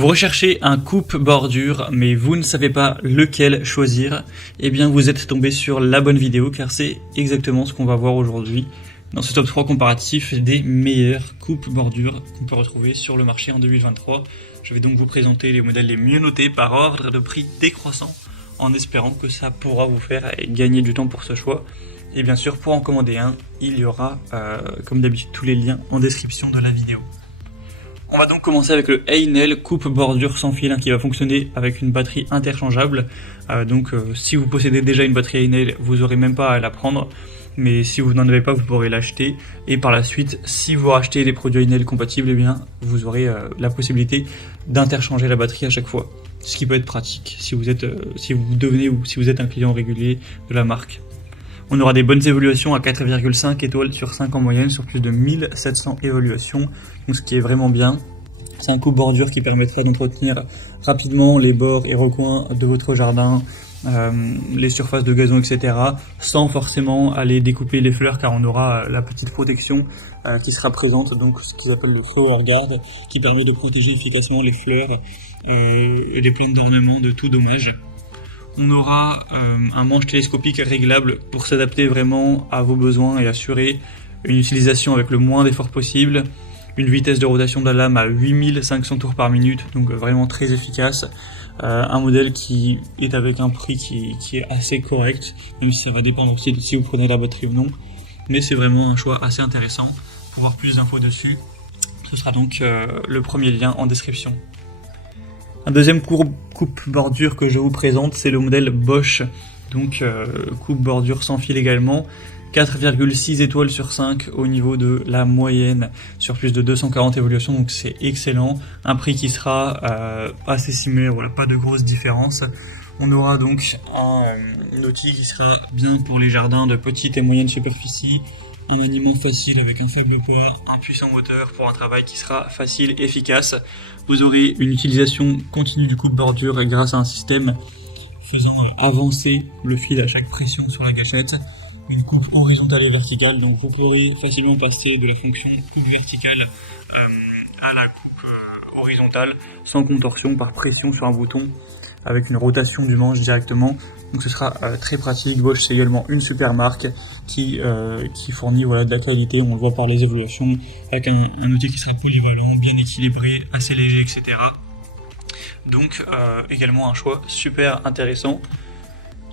Vous recherchez un coupe-bordure, mais vous ne savez pas lequel choisir, eh bien vous êtes tombé sur la bonne vidéo, car c'est exactement ce qu'on va voir aujourd'hui dans ce top 3 comparatif des meilleures coupe-bordures qu'on peut retrouver sur le marché en 2023. Je vais donc vous présenter les modèles les mieux notés par ordre de prix décroissant, en espérant que ça pourra vous faire gagner du temps pour ce choix. Et bien sûr, pour en commander un, il y aura, comme d'habitude, tous les liens en description de la vidéo. On va donc commencer avec le Einel coupe bordure sans fil qui va fonctionner avec une batterie interchangeable. Si vous possédez déjà une batterie Einel, vous n'aurez même pas à la prendre. Mais si vous n'en avez pas, vous pourrez l'acheter. Et par la suite, si vous rachetez des produits Einel compatibles, eh bien, vous aurez la possibilité d'interchanger la batterie à chaque fois. Ce qui peut être pratique si vous êtes un client régulier de la marque. On aura des bonnes évaluations à 4,5 étoiles sur 5 en moyenne sur plus de 1700 évaluations, donc ce qui est vraiment bien. C'est un coupe-bordure qui permettra d'entretenir rapidement les bords et recoins de votre jardin, les surfaces de gazon, etc. sans forcément aller découper les fleurs, car on aura la petite protection qui sera présente, donc ce qu'ils appellent le flower guard, qui permet de protéger efficacement les fleurs et les plantes d'ornement de tout dommage. On aura un manche télescopique réglable pour s'adapter vraiment à vos besoins et assurer une utilisation avec le moins d'efforts possible. Une vitesse de rotation de la lame à 8500 tours par minute, donc vraiment très efficace. Un modèle qui est avec un prix qui est assez correct, même si ça va dépendre aussi de si vous prenez la batterie ou non. Mais c'est vraiment un choix assez intéressant. Pour voir plus d'infos dessus, ce sera donc le premier lien en description. Un deuxième coupe-bordure que je vous présente, c'est le modèle Bosch, donc coupe-bordure sans fil également, 4,6 étoiles sur 5 au niveau de la moyenne sur plus de 240 évaluations, donc c'est excellent. Un prix qui sera assez similaire, voilà, pas de grosse différence. On aura donc un outil qui sera bien pour les jardins de petite et moyenne superficie, un maniement facile avec un faible poids, un puissant moteur pour un travail qui sera facile et efficace. Vous aurez une utilisation continue du coupe-bordure grâce à un système faisant avancer le fil à chaque pression sur la gâchette. Une coupe horizontale et verticale, donc vous pourrez facilement passer de la fonction coupe verticale à la coupe horizontale sans contorsion par pression sur un bouton, avec une rotation du manche directement. Donc ce sera très pratique. Bosch, c'est également une super marque qui fournit de la qualité, on le voit par les évaluations, avec un outil qui sera polyvalent, bien équilibré, assez léger, etc. Donc également un choix super intéressant.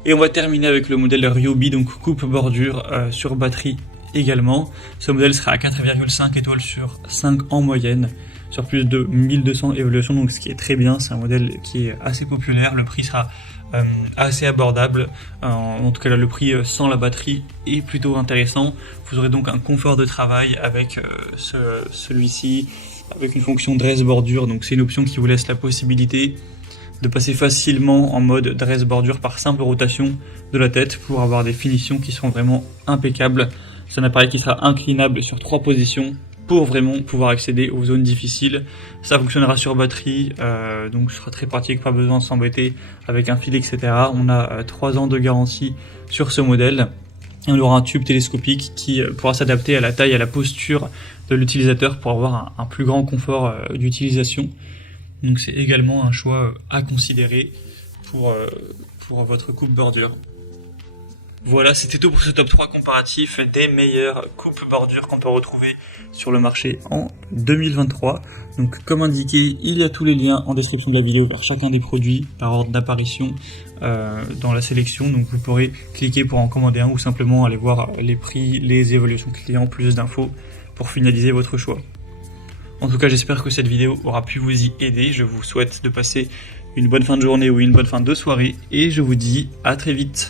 Et on va terminer avec le modèle Ryobi, donc coupe bordure sur batterie également. Ce modèle sera à 4,5 étoiles sur 5 en moyenne, sur plus de 1200 évaluations, donc ce qui est très bien. C'est un modèle qui est assez populaire, le prix sera assez abordable, en tout cas là, le prix sans la batterie est plutôt intéressant. Vous aurez donc un confort de travail avec celui-ci, avec une fonction dress bordure, donc c'est une option qui vous laisse la possibilité de passer facilement en mode dress bordure par simple rotation de la tête pour avoir des finitions qui seront vraiment impeccables. C'est un appareil qui sera inclinable sur 3 positions pour vraiment pouvoir accéder aux zones difficiles. Ça fonctionnera sur batterie, donc ce sera très pratique, pas besoin de s'embêter avec un fil, etc. On a 3 ans de garantie sur ce modèle. Et on aura un tube télescopique qui pourra s'adapter à la taille et à la posture de l'utilisateur pour avoir un plus grand confort d'utilisation. Donc c'est également un choix à considérer pour votre coupe-bordure. Voilà, c'était tout pour ce top 3 comparatif des meilleures coupe-bordures qu'on peut retrouver sur le marché en 2023. Donc comme indiqué, il y a tous les liens en description de la vidéo vers chacun des produits par ordre d'apparition dans la sélection. Donc vous pourrez cliquer pour en commander un ou simplement aller voir les prix, les évaluations clients, plus d'infos pour finaliser votre choix. En tout cas, j'espère que cette vidéo aura pu vous y aider. Je vous souhaite de passer une bonne fin de journée ou une bonne fin de soirée et je vous dis à très vite.